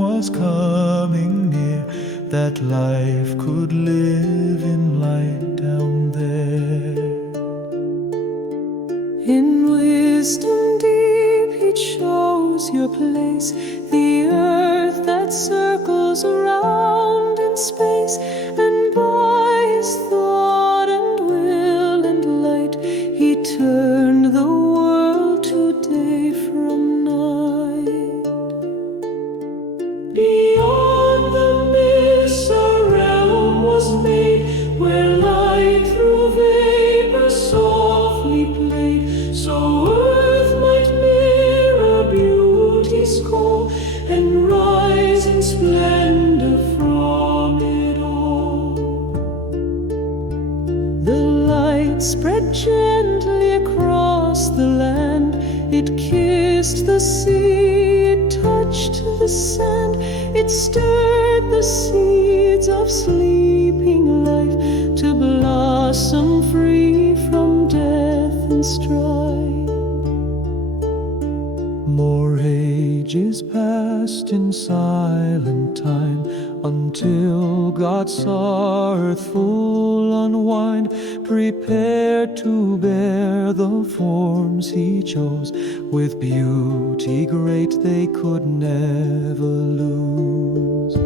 was coming near, that life could live in light down there. In wisdom deep he chose your place, the earth that circles around in space, and by his thought and will and light he turned the world to day from night. Beyond the mist a realm was made, where light through vapor softly played, so earth might mirror beauty's call and rise in splendor from it all. The light spread gently across the land, it kissed the sea, it touched the sand, it stirred the seeds of sleeping life to blossom free from death and strife. More ages passed in silent time, until God saw earth full unwind, prepared to bear the forms he chose. With beauty great they could never lose.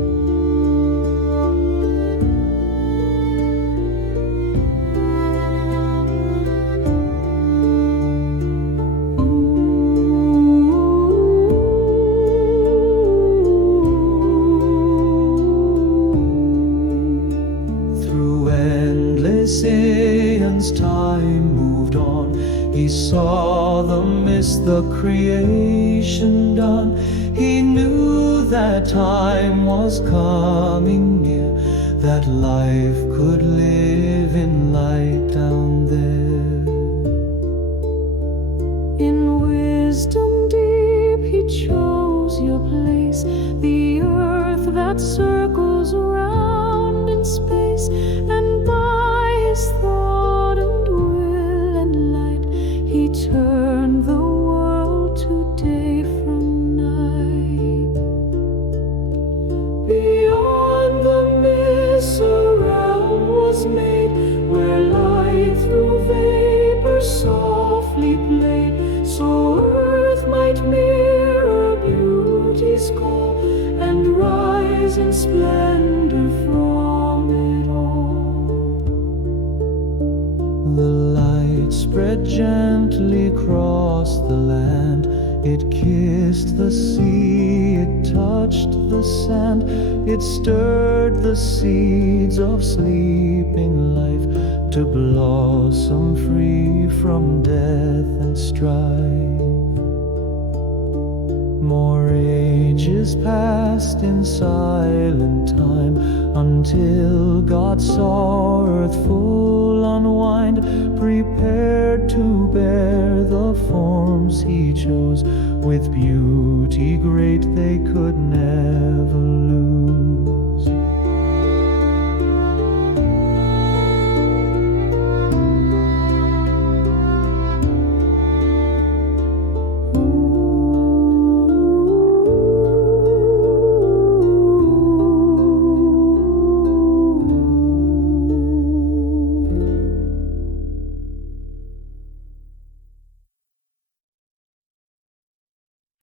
Aeons time moved on, he saw the mist, the creation done. He knew that time was coming near, that life could live in light down there. In wisdom deep he chose your place, the earth that circles around in space, and by his thought and will and light he turned the world to day from night. Beyond the mist a realm was made, where light through vapor softly played, so earth might mirror beauty's call and rise in splendor from it all. The light spread gently across the land, it kissed the sea, it touched the sand, it stirred the seeds of sleeping life to blossom free from death and strife. More ages passed in silent time, until God saw earth full unwind, prepared to bear the forms he chose. With beauty great they could never